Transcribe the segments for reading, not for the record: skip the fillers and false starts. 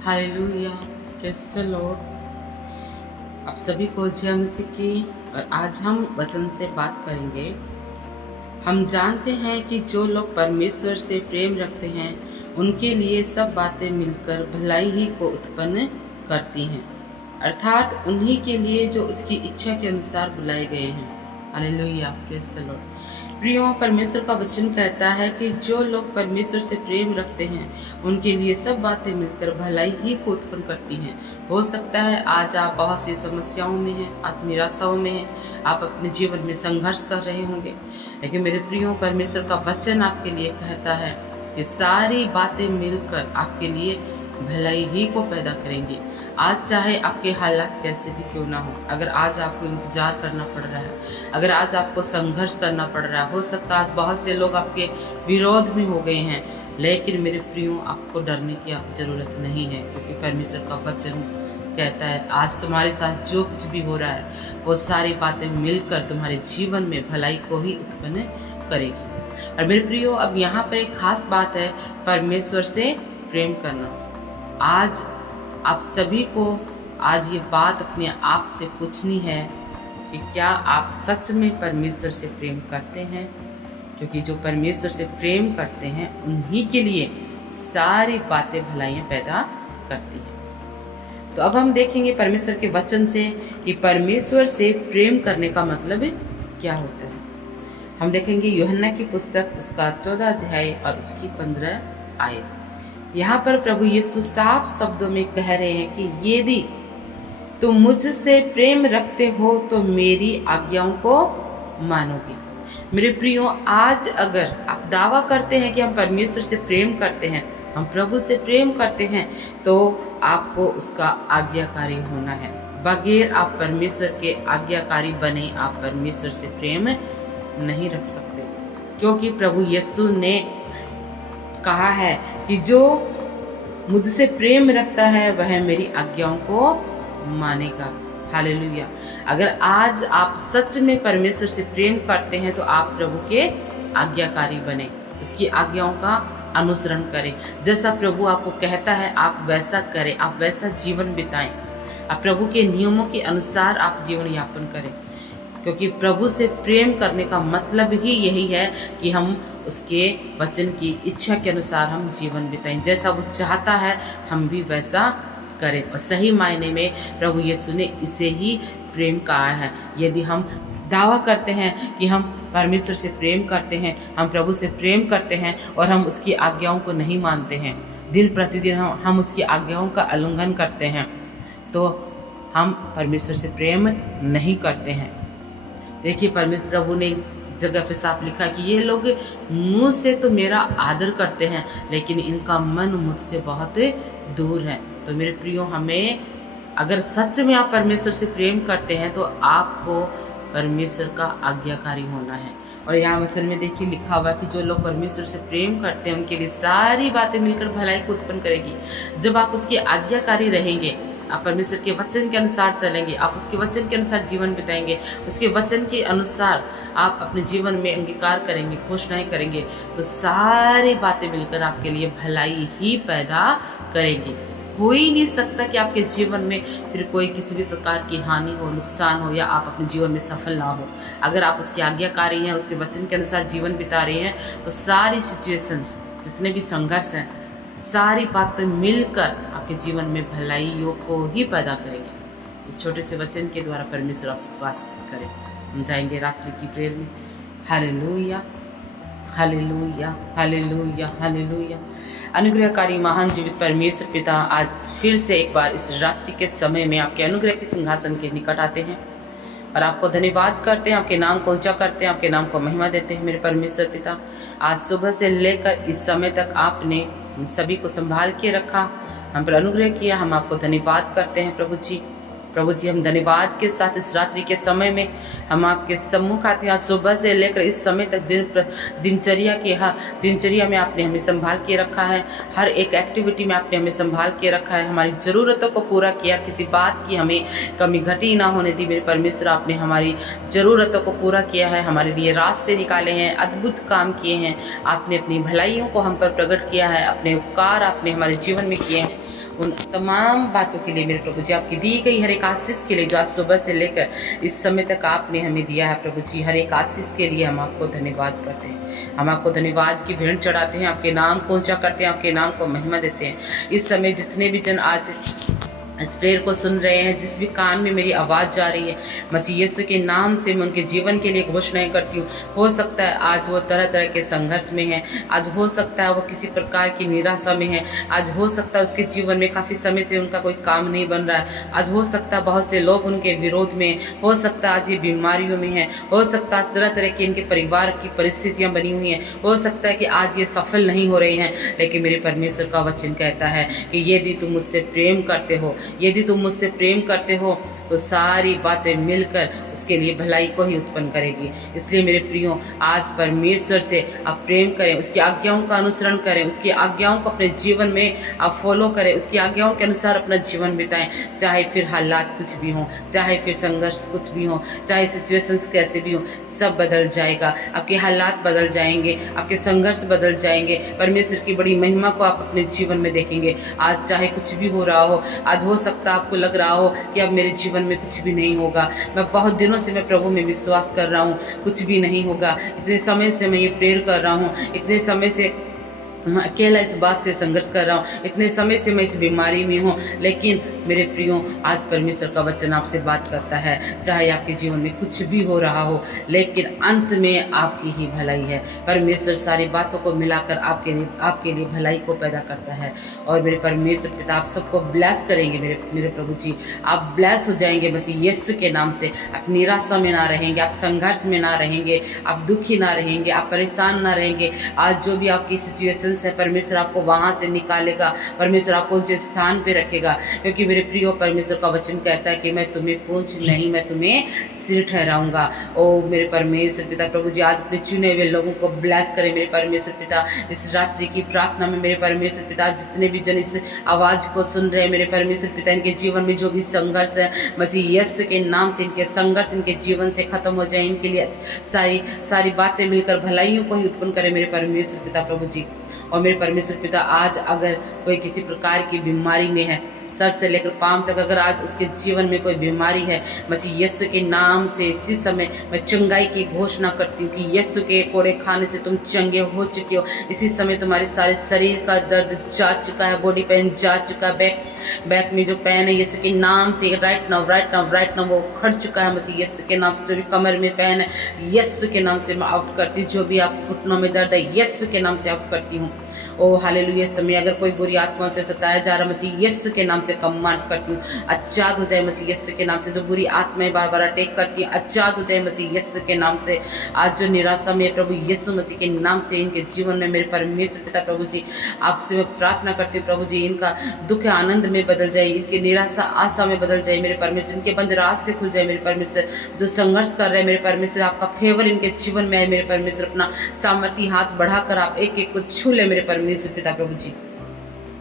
Hallelujah, praise the Lord. आप सभी को जय मसीह की। और आज हम वचन से बात करेंगे। हम जानते हैं कि जो लोग परमेश्वर से प्रेम रखते हैं उनके लिए सब बातें मिलकर भलाई ही को उत्पन्न करती हैं, अर्थात उन्हीं के लिए जो उसकी इच्छा के अनुसार बुलाए गए हैं। Hallelujah, praise the Lord. प्रियो, परमेश्वर का वचन कहता है कि जो लोग परमेश्वर से प्रेम रखते हैं उनके लिए सब बातें मिलकर भलाई ही को उत्पन्न करती हैं। हो सकता है आज आप बहुत सी समस्याओं में हैं, आज निराशाओं में हैं, आप अपने जीवन में संघर्ष कर रहे होंगे, लेकिन मेरे प्रियो, परमेश्वर का वचन आपके लिए कहता है कि सारी बातें मिलकर आपके लिए भलाई ही को पैदा करेंगी। आज चाहे आपके हालात कैसे भी क्यों ना हो, अगर आज आपको इंतजार करना पड़ रहा है, अगर आज आपको संघर्ष करना पड़ रहा है, हो सकता है आज बहुत से लोग आपके विरोध में हो गए हैं, लेकिन मेरे प्रियो, आपको डरने की जरूरत नहीं है, क्योंकि परमेश्वर का वचन कहता है आज तुम्हारे साथ जो कुछ भी हो रहा है वो सारी बातें मिलकर तुम्हारे जीवन में भलाई को ही उत्पन्न करेगी। और मेरे प्रियो, अब यहाँ पर एक खास बात है, परमेश्वर से प्रेम करना। आज आप सभी को आज ये बात अपने आप से पूछनी है कि क्या आप सच में परमेश्वर से प्रेम करते हैं, क्योंकि जो परमेश्वर से प्रेम करते हैं उन्हीं के लिए सारी बातें भलाइयाँ पैदा करती हैं। तो अब हम देखेंगे परमेश्वर के वचन से कि परमेश्वर से प्रेम करने का मतलब क्या होता है। हम देखेंगे यूहन्ना की पुस्तक उसका 14 अध्याय और उसकी 15 आयत। यहाँ पर प्रभु यीशु साफ शब्दों में कह रहे हैं कि यदि तुम मुझसे प्रेम रखते हो तो मेरी आज्ञाओं को मानोगे। मेरे प्रियो, आज अगर आप दावा करते हैं कि हम परमेश्वर से प्रेम करते हैं, हम प्रभु से प्रेम करते हैं, तो आपको उसका आज्ञाकारी होना है। बगैर आप परमेश्वर के आज्ञाकारी बने आप परमेश्वर से प्रेम नहीं रख सकते, क्योंकि प्रभु यीशु ने कहा है कि जो मुझसे प्रेम रखता है वह मेरी आज्ञाओं को मानेगा। हालेलुया। अगर आज आप सच में परमेश्वर से प्रेम करते हैं तो आप प्रभु के आज्ञाकारी बने, उसकी आज्ञाओं का अनुसरण करें। जैसा प्रभु आपको कहता है आप वैसा करें, आप वैसा जीवन बिताएं, आप प्रभु के नियमों के अनुसार आप जीवन यापन करें, क्योंकि प्रभु से प्रेम करने का मतलब ही यही है कि हम उसके वचन की इच्छा के अनुसार हम जीवन बिताएं, जैसा वो चाहता है हम भी वैसा करें। और सही मायने में प्रभु यीशु ने इसे ही प्रेम कहा है। यदि हम दावा करते हैं कि हम परमेश्वर से प्रेम करते हैं, हम प्रभु से प्रेम करते हैं और हम उसकी आज्ञाओं को नहीं मानते हैं, दिन प्रतिदिन हम उसकी आज्ञाओं का उल्लंघन करते हैं, तो हम परमेश्वर से प्रेम नहीं करते हैं। देखिए, परमेश्वर प्रभु ने जगह पे साफ लिखा कि ये लोग मुंह से तो मेरा आदर करते हैं लेकिन इनका मन मुझसे बहुत दूर है। तो मेरे प्रियो, हमें अगर सच में आप परमेश्वर से प्रेम करते हैं तो आपको परमेश्वर का आज्ञाकारी होना है। और यहाँ वचन में देखिए लिखा हुआ कि जो लोग परमेश्वर से प्रेम करते हैं उनके लिए सारी बातें मिलकर भलाई को उत्पन्न करेगी। जब आप उसके आज्ञाकारी रहेंगे, आप परमेश्वर के वचन के अनुसार चलेंगे, आप उसके वचन के अनुसार जीवन बिताएंगे, उसके वचन के अनुसार आप अपने जीवन में अंगीकार करेंगे, घोषणाएं करेंगे, तो सारी बातें मिलकर आपके लिए भलाई ही पैदा करेंगी। हो ही नहीं सकता कि आपके जीवन में फिर कोई किसी भी प्रकार की हानि हो, नुकसान हो, या आप अपने जीवन में सफल ना हो। अगर आप उसके आज्ञाकारी हैं, उसके वचन के अनुसार जीवन बिता रहे हैं, तो सारी सिचुएशंस, जितने भी संघर्ष हैं, सारी बातें मिलकर आपके जीवन में भलाइयों को ही पैदा करेंगे। इस छोटे से वचन के द्वारा परमेश्वर आप सबको आशीषित करें। हम जाएंगे रात्रि की प्रेयर में। Hallelujah, hallelujah, hallelujah, hallelujah. अनुग्रहकारी महान जीवित परमेश्वर पिता, आज फिर से एक बार इस रात्रि के समय में आपके अनुग्रह के सिंहासन के निकट आते हैं और आपको धन्यवाद करते हैं, आपके नाम को ऊंचा करते हैं, आपके नाम को महिमा देते हैं। मेरे परमेश्वर पिता, आज सुबह से लेकर इस समय तक आपने सभी को संभाल के रखा, हम पर अनुग्रह किया, हम आपको धन्यवाद करते हैं प्रभु जी। प्रभु जी, हम धन्यवाद के साथ इस रात्रि के समय में हम आपके सम्मुख आते हैं। सुबह से लेकर इस समय तक दिनचर्या में आपने हमें संभाल के रखा है, हर एक एक्टिविटी में आपने हमें संभाल के रखा है, हमारी ज़रूरतों को पूरा किया, किसी बात की हमें कमी घटी ना होने दी। मेरे परमेश्वर, आपने हमारी ज़रूरतों को पूरा किया है, हमारे लिए रास्ते निकाले हैं, अद्भुत काम किए हैं, आपने अपनी भलाइयों को हम पर प्रकट किया है, अपने उपकार आपने हमारे जीवन में किए हैं। उन तमाम बातों के लिए मेरे प्रभु जी, आपकी दी गई हर एक आशीष के लिए जो आज सुबह से लेकर इस समय तक आपने हमें दिया है प्रभु जी, हर एक आशीष के लिए हम आपको धन्यवाद करते हैं। हम आपको धन्यवाद की भेंट चढ़ाते हैं, आपके नाम को ऊंचा करते हैं, आपके नाम को महिमा देते हैं। इस समय जितने भी जन आज इस प्रेयर को सुन रहे हैं, जिस भी कान में मेरी आवाज़ जा रही है, मसीह यीशु के नाम से मैं उनके जीवन के लिए घोषणाएं करती हूँ। हो सकता है आज वो तरह तरह के संघर्ष में है, आज हो सकता है वो किसी प्रकार की निराशा में है, आज हो सकता है उसके जीवन में काफ़ी समय से उनका कोई काम नहीं बन रहा है, आज हो सकता है बहुत से लोग उनके विरोध में, हो सकता है आज ये बीमारियों में है, हो सकता है तरह तरह की इनके परिवार की परिस्थितियाँ बनी हुई हैं, हो सकता है कि आज ये सफल नहीं हो रहे हैं। लेकिन मेरे परमेश्वर का वचन कहता है कि यदि तुम मुझसे प्रेम करते हो, यदि तुम मुझसे प्रेम करते हो, तो सारी बातें मिलकर उसके लिए भलाई को ही उत्पन्न करेगी। इसलिए मेरे प्रियो, आज परमेश्वर से आप प्रेम करें, उसकी आज्ञाओं का अनुसरण करें, उसकी आज्ञाओं को अपने जीवन में आप फॉलो करें, उसकी आज्ञाओं के अनुसार अपना जीवन बिताएं। चाहे फिर हालात कुछ भी हों, चाहे फिर संघर्ष कुछ भी हो, चाहे सिचुएशंस कैसे भी हो, सब बदल जाएगा। आपके हालात बदल जाएंगे, आपके संघर्ष बदल जाएंगे, परमेश्वर की बड़ी महिमा को आप अपने जीवन में देखेंगे। आज चाहे कुछ भी हो रहा हो, आज हो सकता आपको लग रहा हो कि अब मेरे जीवन में कुछ भी नहीं होगा, मैं बहुत दिनों से मैं प्रभु में विश्वास कर रहा हूँ, कुछ भी नहीं होगा, इतने समय से मैं ये प्रेयर कर रहा हूँ, इतने समय से मैं अकेला इस बात से संघर्ष कर रहा हूँ, इतने समय से मैं इस बीमारी में हूँ। लेकिन मेरे प्रियो, आज परमेश्वर का वचन आपसे बात करता है, चाहे आपके जीवन में कुछ भी हो रहा हो, लेकिन अंत में आपकी ही भलाई है। परमेश्वर सारी बातों को मिलाकर आपके लिए भलाई को पैदा करता है। और मेरे परमेश्वर पिता आप सबको ब्लेस करेंगे। मेरे प्रभु जी, आप ब्लेस हो जाएंगे मसीह यीशु के नाम से। आप निराशा में ना रहेंगे, आप संघर्ष में ना रहेंगे, आप दुखी ना रहेंगे, आप परेशान ना रहेंगे। आज जो भी आपकी सिचुएशन है, परमेश्वर आपको वहां से निकालेगा, परमेश्वर आपको ऊंचे स्थान पे रखेगा। क्योंकि मेरे प्रियो, परमेश्वर का वचन कहता है कि मैं तुम्हें पूंछ नहीं, मैं तुम्हें सिर ठहराऊंगा। ओ मेरे परमेश्वर पिता प्रभु जी, आज अपने चुने हुए लोगों को ब्लेस करें मेरे परमेश्वर पिता। इस रात्रि की प्रार्थना में मेरे परमेश्वर पिता, जितने भी जन इस आवाज को सुन रहे हैं मेरे परमेश्वर पिता, इनके जीवन में जो भी संघर्ष है, मसीह यीशु के नाम से इनके संघर्ष इनके जीवन से खत्म हो जाए। इनके लिए सारी बातें मिलकर भलाइयों को ही उत्पन्न करें मेरे परमेश्वर पिता प्रभु जी। और मेरे परमेश्वर पिता, आज अगर कोई किसी प्रकार की बीमारी में है, सर से लेकर पांव तक अगर आज उसके जीवन में कोई बीमारी है, मसीह यीशु के नाम से इसी समय मैं चंगाई की घोषणा करती हूँ कि यीशु के कोड़े खाने से तुम चंगे हो चुके हो। इसी समय तुम्हारे सारे शरीर का दर्द जा चुका है, बॉडी पेन जा चुका है, बैक में जो पेन है यीशु के नाम से राइट नाउ वो खड़ चुका है मसीह यीशु के नाम से। जो भी कमर में पेन है, यीशु के नाम से मैं आउट करती हूँ। जो भी आपके घुटनों में दर्द है, यीशु के नाम से आउट करती हूँ। ओ हालेलुया। समय अगर कोई बुरी आत्माओं से सताया जा रहा, मसीह यीशु के नाम से कमांड करती हूँ, आजाद हो जाए मसीह यीशु के नाम से। जो बुरी आत्माएं बार बार अटैक करती हैं, आजाद हो जाए मसीह यीशु के नाम से। आज जो निराशा में प्रभु यीशु मसीह के नाम से इनके जीवन में मेरे परमेश्वर पिता प्रभु जी, आपसे मैं प्रार्थना करती हूँ प्रभु जी, इनका दुख आनंद में बदल जाए, इनकी निराशा आशा में बदल जाए मेरे परमेश्वर। इनके बंद रास्ते खुल जाए मेरे परमेश्वर। जो संघर्ष कर रहे हैं मेरे परमेश्वर, आपका फेवर इनके जीवन में आए मेरे परमेश्वर। अपना सामर्थ्य हाथ बढ़ाकर आप एक एक को छू ले मेरे परमेश्वर पिता प्रभु जी।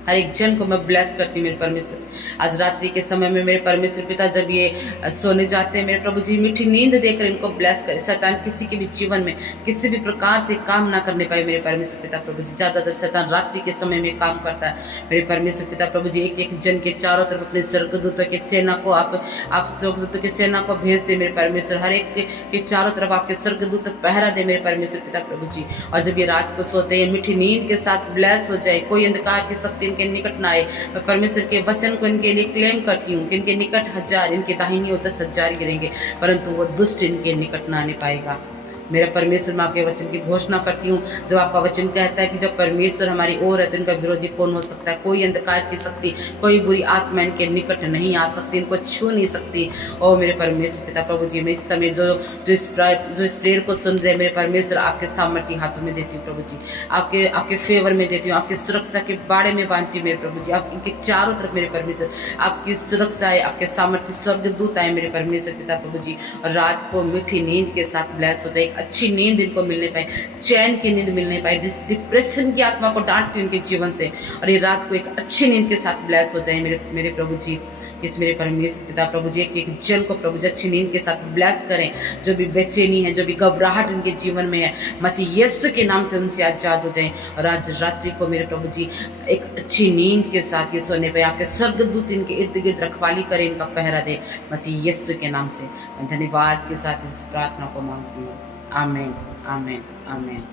हर एक जन को मैं ब्लेस करती हूँ मेरे परमेश्वर। आज रात्रि के समय में मेरे परमेश्वर पिता जब ये सोने जाते हैं मेरे प्रभु जी, मीठी नींद देकर इनको ब्लेस करे। शैतान किसी के भी जीवन में किसी भी प्रकार से काम ना करने पाए मेरे परमेश्वर पिता प्रभु जी। ज्यादातर शैतान रात्रि के समय में काम करता है मेरे परमेश्वर पिता प्रभु जी। एक एक जन के चारों तरफ अपने स्वर्गदूतों की सेना को आप स्वर्गदूतों की सेना को भेज दे मेरे परमेश्वर। हर एक के चारों तरफ आपके स्वर्गदूत पहरा दे मेरे परमेश्वर पिता प्रभु जी। और जब ये रात को सोते हैं, मीठी नींद के साथ ब्लेस हो जाए, कोई अंधकार की शक्ति के निकट ना आए। मैं परमेश्वर के वचन को इनके लिए क्लेम करती हूँ कि इनके निकट 1000, इनके दाहिनी ओर 10,000 गिरेंगे, परंतु वो दुष्ट इनके निकट ना आने पाएगा। मेरा परमेश्वर, मैं आपके वचन की घोषणा करती हूँ। जब आपका वचन कहता है कि जब परमेश्वर हमारी ओर है तो इनका विरोधी कौन हो सकता है। कोई अंधकार की शक्ति, कोई बुरी आत्मा इनके निकट नहीं आ सकती, इनको छू नहीं सकती। और मेरे परमेश्वर पिता प्रभु जी, मैं इस समय जो इस प्रेयर को सुन रहे हैं मेरे परमेश्वर, आपके सामर्थ्य हाथों में देती हूँ प्रभु जी। आपके फेवर में देती हूँ, आपकी सुरक्षा के बाड़े में बांधती हूँ मेरे प्रभु जी। आप इनके चारों तरफ मेरे परमेश्वर आपकी सुरक्षा है, आपके सामर्थ्य स्वर्गदूत आए मेरे परमेश्वर पिता प्रभु जी। और रात को मीठी नींद के साथ ब्लेस हो जाए, अच्छी नींद इनको मिलने पाए, चैन की नींद मिलने पाए, डिप्रेशन की आत्मा को डांटती उनके जीवन से, और ये रात को एक अच्छी नींद के साथ ब्लेस हो जाए मेरे मेरे प्रभु जी। इस मेरे परमेश्वर पिता प्रभु जी, एक जन को प्रभु जी अच्छी नींद के साथ ब्लेस करें। जो भी बेचैनी है, जो भी घबराहट उनके जीवन में है, मसीह यीशु के नाम से उनसे आजाद हो जाएं। और आज रात्रि को मेरे प्रभु जी एक अच्छी नींद के साथ ये सोने पे आपके स्वर्गदूत इनके इर्द गिर्द रखवाली करें, इनका पहरा दे मसीह यीशु के नाम से। मैं धन्यवाद के साथ इस प्रार्थना को मांगती हूँ। आमीन, आमीन, आमीन।